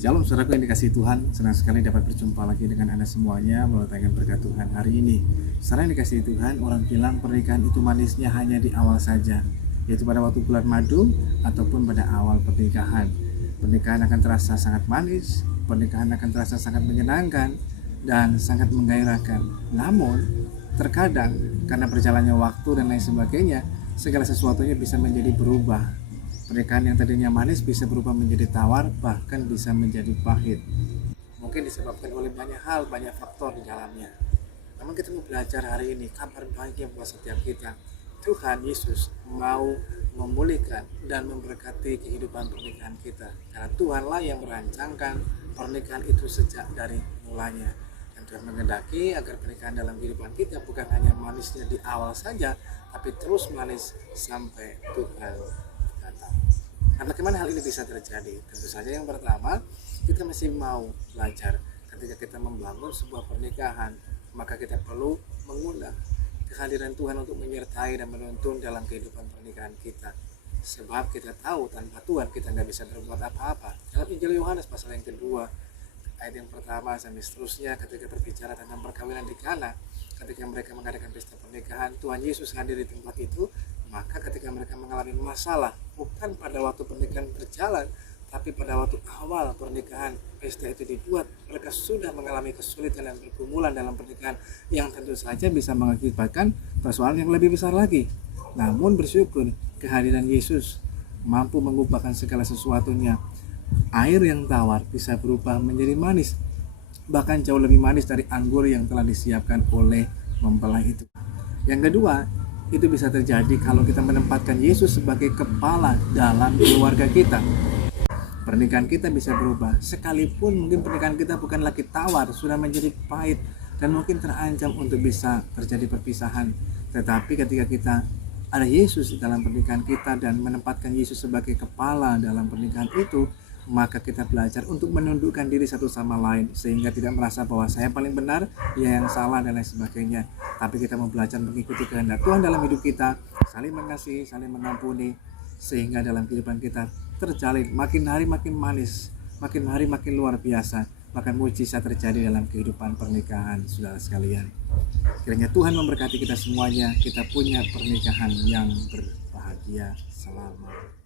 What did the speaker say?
Shalom saudaraku yang dikasihi Tuhan, senang sekali dapat berjumpa lagi dengan Anda semuanya melalui tayangan berkat Tuhan hari ini. Saudara yang dikasihi Tuhan, orang bilang pernikahan itu manisnya hanya di awal saja, yaitu pada waktu bulan madu ataupun pada awal pernikahan. Pernikahan akan terasa sangat manis, pernikahan akan terasa sangat menyenangkan dan sangat menggairahkan. Namun, terkadang karena berjalannya waktu dan lain sebagainya, segala sesuatunya bisa menjadi berubah. Pernikahan yang tadinya manis bisa berubah menjadi tawar, bahkan bisa menjadi pahit. Mungkin disebabkan oleh banyak hal, banyak faktor di dalamnya. Namun kita mau belajar hari ini kabar baiknya buat setiap kita. Tuhan Yesus mau memulihkan dan memberkati kehidupan pernikahan kita. Karena Tuhanlah yang merancangkan pernikahan itu sejak dari mulanya. Dan Tuhan menghendaki agar pernikahan dalam kehidupan kita bukan hanya manisnya di awal saja, tapi terus manis sampai Tuhan datang. Nah, bagaimana hal ini bisa terjadi? Tentu saja yang pertama, kita masih mau belajar. Ketika kita membangun sebuah pernikahan, maka kita perlu mengundang kehadiran Tuhan untuk menyertai dan menuntun dalam kehidupan pernikahan kita. Sebab kita tahu tanpa Tuhan kita nggak bisa berbuat apa-apa. Dalam Injil Yohanes pasal yang kedua, ayat yang pertama sampai seterusnya, ketika berbicara tentang perkawinan di Kana, ketika mereka mengadakan pesta pernikahan, Tuhan Yesus hadir di tempat itu. Maka ketika mereka mengalami masalah, bukan pada waktu pernikahan berjalan, tapi pada waktu awal pernikahan pesta itu dibuat, mereka sudah mengalami kesulitan dan pergumulan dalam pernikahan yang tentu saja bisa mengakibatkan persoalan yang lebih besar lagi. Namun bersyukur kehadiran Yesus mampu mengubahkan segala sesuatunya. Air yang tawar bisa berubah menjadi manis, bahkan jauh lebih manis dari anggur yang telah disiapkan oleh mempelai itu. Yang kedua, itu bisa terjadi kalau kita menempatkan Yesus sebagai kepala dalam keluarga kita. Pernikahan kita bisa berubah, sekalipun mungkin pernikahan kita bukan lagi tawar, sudah menjadi pahit dan mungkin terancam untuk bisa terjadi perpisahan. Tetapi ketika kita ada Yesus dalam pernikahan kita dan menempatkan Yesus sebagai kepala dalam pernikahan itu, maka kita belajar untuk menundukkan diri satu sama lain, sehingga tidak merasa bahwa saya paling benar, dia yang salah dan lain sebagainya. Tapi kita mau belajar mengikuti kehendak Tuhan dalam hidup kita, saling mengasihi, saling mengampuni, sehingga dalam kehidupan kita terjalin makin hari makin manis, makin hari makin luar biasa, bahkan mujizat terjadi dalam kehidupan pernikahan saudara sekalian. Kiranya Tuhan memberkati kita semuanya, kita punya pernikahan yang berbahagia. Selamat.